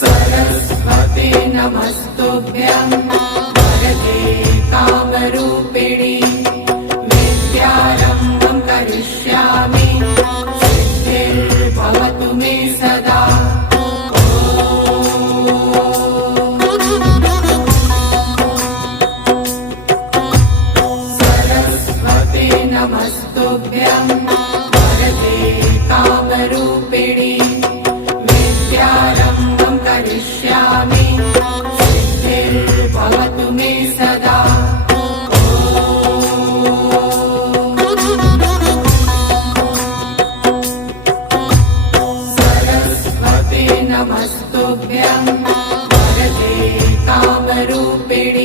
सरस्वते नमस्तुभ्यं वरदे कामरूपिणि विद्यारम्भं करिष्यामि सिद्धिर्भवतु मे सदा। सरस्वते नमस्तुभ्यं वरदे कामरूपिणि विद्यारम्भं करिष्यामि सिद्धिर्भवतु मे सदा। सरस्वते नमस्तुभ्यं वरदे कामरूपिणि